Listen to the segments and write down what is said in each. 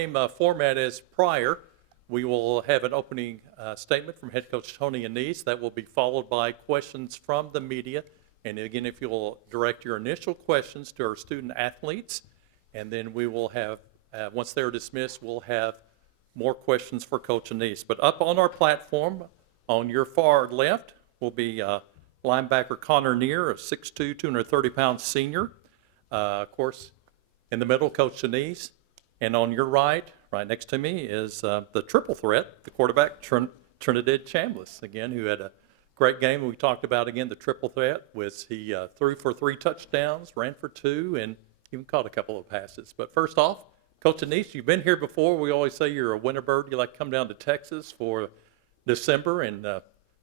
Same format as prior. We will have an opening statement from head coach Tony Annese that will be followed by questions from the media. And again, if you'll direct your initial questions to our student athletes, and then we will have, once they're dismissed, we'll have more questions for Coach Annese. But up on our platform, on your far left, will be linebacker Connor Neer, a 6'2", 230-pound senior. Of course, in the middle, Coach Annese. And on your right next to me, is the triple threat, the quarterback, Trinidad Chambliss, again, who had a great game. We talked about, again, the triple threat. He threw for 3 touchdowns, ran for 2, and even caught a couple of passes. But first off, Coach Annese, you've been here before. We always say you're a winter bird. You like to come down to Texas for December, and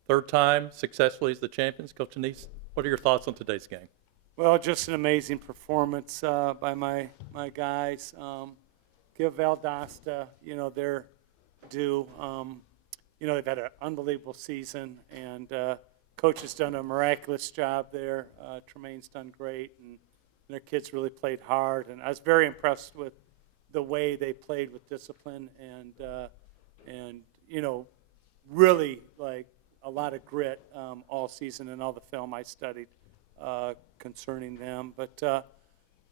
third time successfully as the champions. Coach Annese, what are your thoughts on today's game? Well, just an amazing performance by my guys. Give Valdosta, their due. They've had an unbelievable season, and coach has done a miraculous job there. Tremaine's done great, and their kids really played hard. And I was very impressed with the way they played with discipline and really like a lot of grit all season, and all the film I studied concerning them. But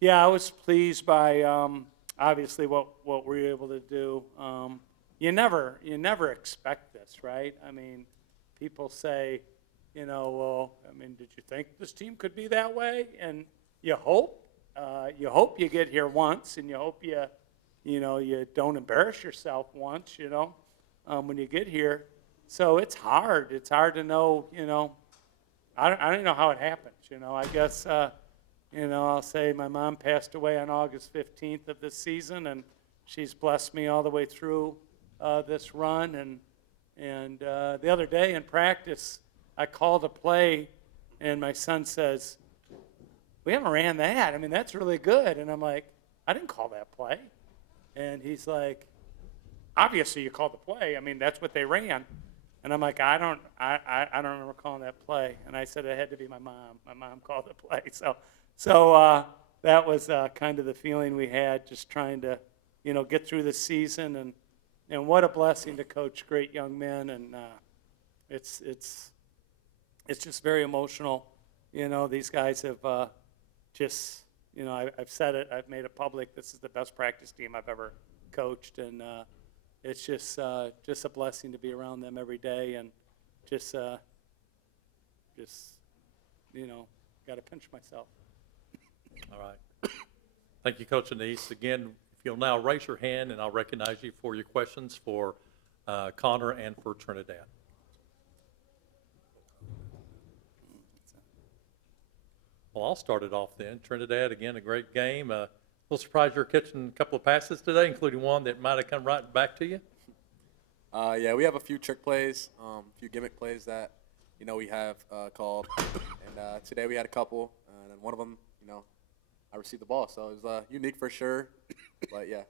I was pleased by obviously what we were able to do. You never expect this, right? I mean, people say, did you think this team could be that way? And you hope you get here once, and you hope you don't embarrass yourself once, when you get here. So it's hard. It's hard to know, I don't know how it happens, I guess, I'll say my mom passed away on August 15th of this season, and she's blessed me all the way through this run. And the other day in practice, I called a play, and my son says, "We haven't ran that. That's really good." And I'm like, "I didn't call that play." And he's like, "Obviously you called the play. That's what they ran." And I'm like, I don't remember calling that play. And I said it had to be my mom. My mom called the play. So that was kind of the feeling we had, just trying to, get through the season. And what a blessing to coach great young men. And it's just very emotional. These guys have just, I've said it. I've made it public. This is the best practice team I've ever coached. And it's just a blessing to be around them every day, and just got to pinch myself. All right. Thank you, Coach Annese. Again, if you'll now raise your hand, and I'll recognize you for your questions for Connor and for Trinidad. Well, I'll start it off then. Trinidad, again, a great game. A little surprised you're catching a couple of passes today, including one that might have come right back to you. We have a few trick plays, a few gimmick plays that, we have called. And today we had a couple, and one of them, I received the ball. So it was unique for sure, but yeah.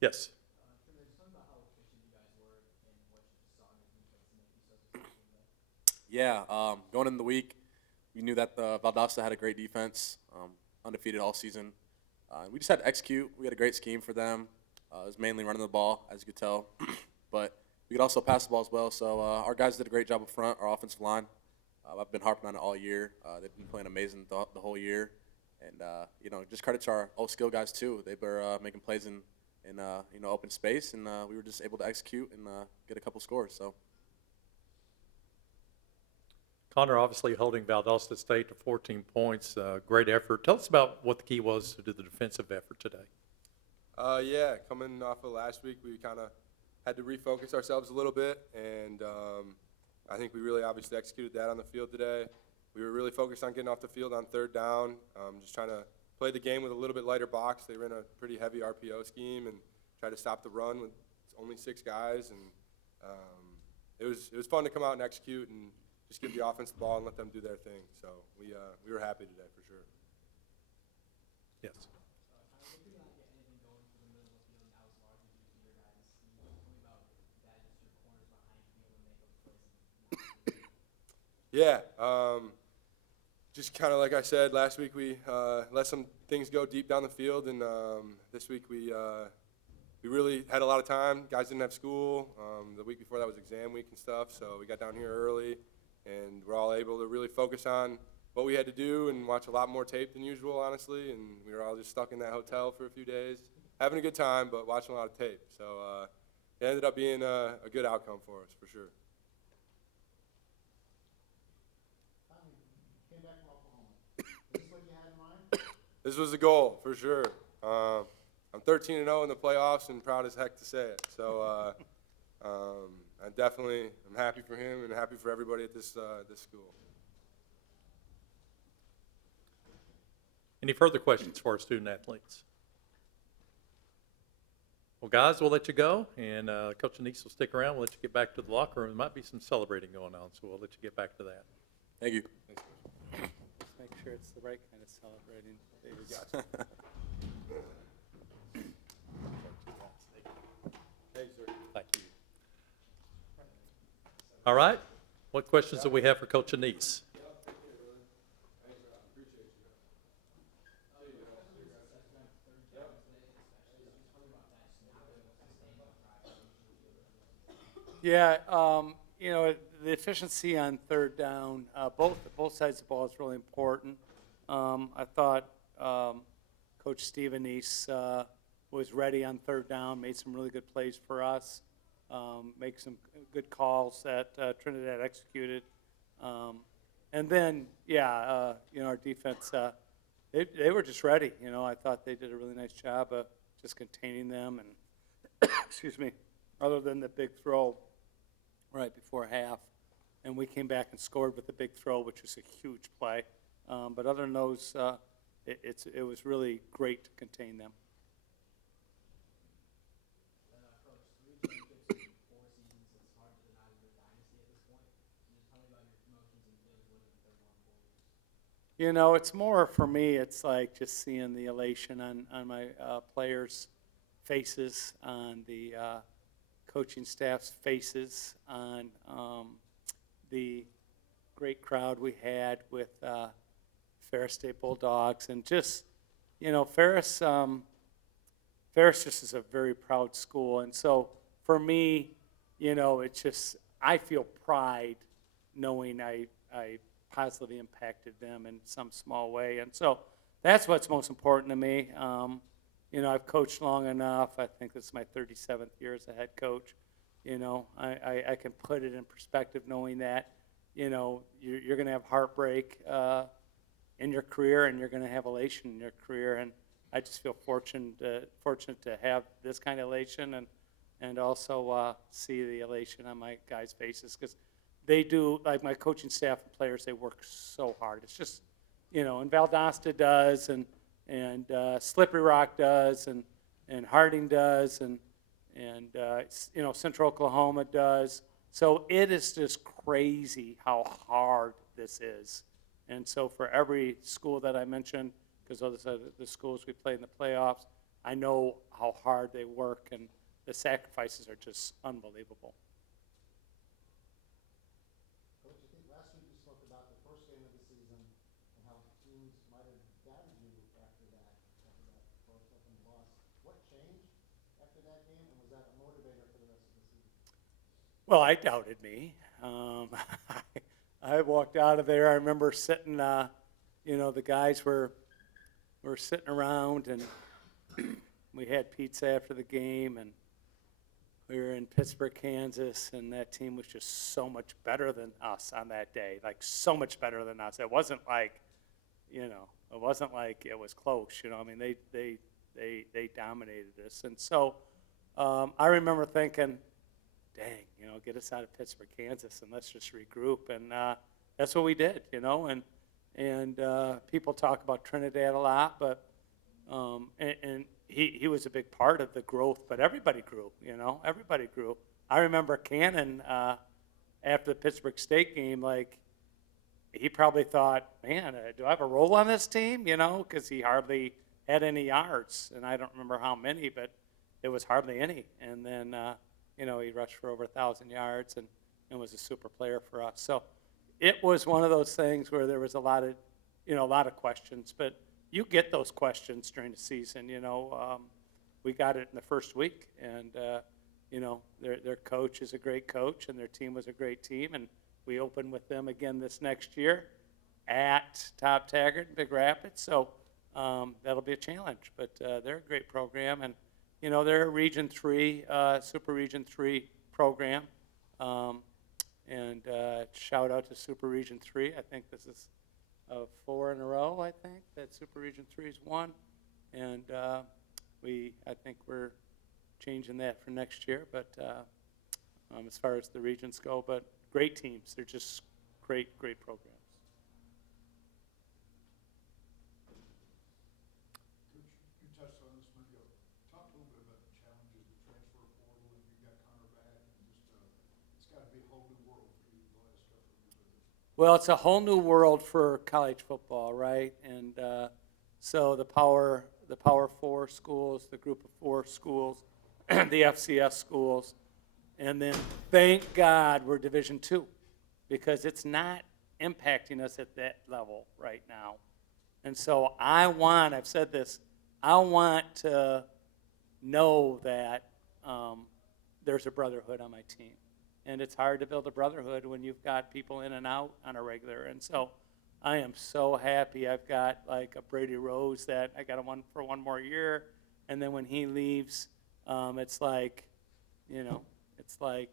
Yes. Yeah, going into the week, we knew that Valdosta had a great defense, undefeated all season. We just had to execute. We had a great scheme for them. It was mainly running the ball, as you could tell. But we could also pass the ball as well. So our guys did a great job up front, our offensive line. I've been harping on it all year. They've been playing amazing the whole year. And, just credit to our old skill guys, too. They were making plays in open space, and we were just able to execute and get a couple scores. So. Connor obviously holding Valdosta State to 14 points. Great effort. Tell us about what the key was to the defensive effort today. Coming off of last week, we kind of had to refocus ourselves a little bit, and I think we really obviously executed that on the field today. We were really focused on getting off the field on third down, just trying to play the game with a little bit lighter box. They ran a pretty heavy RPO scheme and tried to stop the run with only 6 guys, and it was fun to come out and execute and just give the offense the ball and let them do their thing. So we were happy today for sure. Yes. Yeah, just kind of like I said last week, we let some things go deep down the field, and this week we really had a lot of time. Guys didn't have school. The week before that was exam week and stuff, so we got down here early, and we're all able to really focus on what we had to do and watch a lot more tape than usual, honestly, and we were all just stuck in that hotel for a few days, having a good time, but watching a lot of tape. So it ended up being a good outcome for us, for sure. Came back from Oklahoma. Is this what you had in mind? This was the goal, for sure. I'm 13-0 in the playoffs and proud as heck to say it. So I'm happy for him and happy for everybody at this school. Any further questions for our student athletes? Well, guys, we'll let you go, and Coach Annese will stick around. We'll let you get back to the locker room. There might be some celebrating going on, so we'll let you get back to that. Thank you. Just make sure it's the right kind of celebrating. Thank you. All right. What questions do we have for Coach Annese? Yeah, the efficiency on third down, both sides of the ball is really important. I thought Coach Steve Annese was ready on third down, made some really good plays for us, make some good calls that Trinidad executed. And then, our defense, they were just ready. I thought they did a really nice job of just containing them and, excuse me, other than the big throw right before half. And we came back and scored with the big throw, which was a huge play. But other than those, it was really great to contain them. Coach, 3 championships in 4 seasons. It's hard to deny your dynasty at this point. Can you just tell me about your emotions and feelings living in third down 4 years? It's more for me, it's like just seeing the elation on my players' faces, on the coaching staff's faces, on the great crowd we had with Ferris State Bulldogs, and just, Ferris just is a very proud school, and so for me, it's just, I feel pride knowing I positively impacted them in some small way, and so that's what's most important to me. I've coached long enough. I think this is my 37th year as a head coach. I can put it in perspective knowing that, you're going to have heartbreak in your career and you're going to have elation in your career. And I just feel fortunate to have this kind of elation and also see the elation on my guys' faces, because they do, like my coaching staff and players, they work so hard. It's just, and Valdosta does, and Slippery Rock does, and Harding does, and Central Oklahoma does. So it is just crazy how hard this is. And so for every school that I mentioned, because those are the schools we play in the playoffs, I know how hard they work, and the sacrifices are just unbelievable. Coach, I think last week you spoke about the first game of the season and how teams might have doubted you after that first open loss. What changed after that game, and was that a motivator for the rest of the season? Well, I doubted me. I walked out of there. I remember sitting, the guys were sitting around, and we had pizza after the game, and we were in Pittsburgh, Kansas, and that team was just so much better than us on that day, like so much better than us. It wasn't like, it was close. I mean, they dominated us, and so I remember thinking, dang, get us out of Pittsburgh, Kansas, and let's just regroup. And that's what we did, And people talk about Trinidad a lot, but and he was a big part of the growth. But everybody grew, Everybody grew. I remember Cannon after the Pittsburgh State game, like he probably thought, man, do I have a role on this team? Because he hardly had any yards, and I don't remember how many, but it was hardly any. And then he rushed for over 1,000 yards and was a super player for us. So it was one of those things where there was a lot of questions, but you get those questions during the season, you know. We got it in the first week, and, you know, their coach is a great coach, and their team was a great team, and we open with them again this next year at Top Taggart, Big Rapids, so that'll be a challenge, but they're a great program, and, you know, they're a Region 3, Super Region 3 program, and shout out to Super Region 3. I think this is 4 in a row, I think, that Super Region 3's won, and I think we're changing that for next year, but as far as the regions go, but great teams. They're just great, great programs. Coach, you touched on this maybe. Talk a little bit about the challenges, the transfer portal, and you got Connor back, and just it's got to be a whole new world for you the last couple of years. Well, it's a whole new world for college football, right? And so the Power 4 schools, the Group of 4 schools, the FCS schools, and then thank God we're Division II, because it's not impacting us at that level right now. And so I've said this, I want to know that there's a brotherhood on my team. And it's hard to build a brotherhood when you've got people in and out on a regular. And so I am so happy I've got like a Brady Rose that I got him for one more year. And then when he leaves, it's like, you know, it's like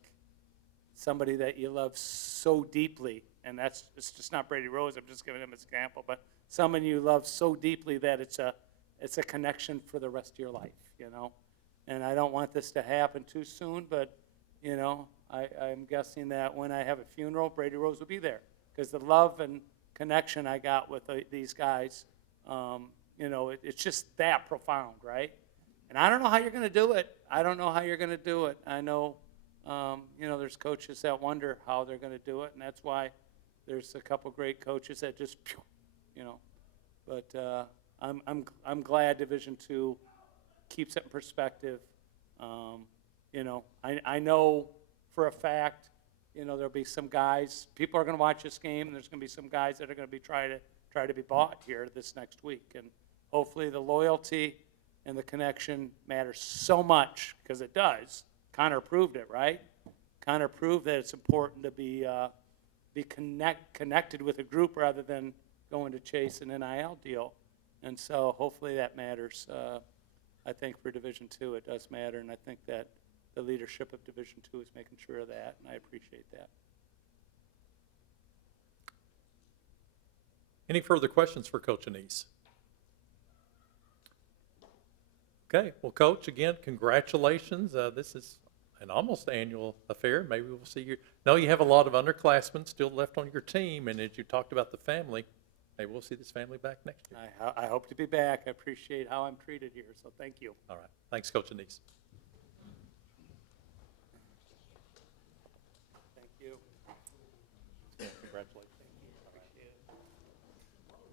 somebody that you love so deeply. And it's just not Brady Rose, I'm just giving him an example, but someone you love so deeply that it's a connection for the rest of your life, you know. And I don't want this to happen too soon, but, you know, I'm guessing that when I have a funeral, Brady Rose will be there, because the love and connection I got with these guys, you know, it's just that profound, right? And I don't know how you're going to do it. I know, you know, there's coaches that wonder how they're going to do it, and that's why there's a couple great coaches that just, you know. But I'm glad Division II keeps it in perspective. You know, I know for a fact, you know, there'll be some guys, people are going to watch this game, and there's going to be some guys that are going to be try to be bought here this next week. And hopefully the loyalty and the connection matters so much, because it does. Connor proved it, right? Connor proved that it's important to be connected with a group rather than going to chase an NIL deal. And so hopefully that matters. I think for Division II it does matter, and I think that the leadership of Division II is making sure of that, and I appreciate that. Any further questions for Coach Annese? Okay, well, Coach, again, congratulations. This is an almost annual affair. Maybe we'll see you. No, you have a lot of underclassmen still left on your team, and as you talked about the family, maybe we'll see this family back next year. I hope to be back. I appreciate how I'm treated here, so thank you. All right. Thanks, Coach Annese. Thank you. Congratulations.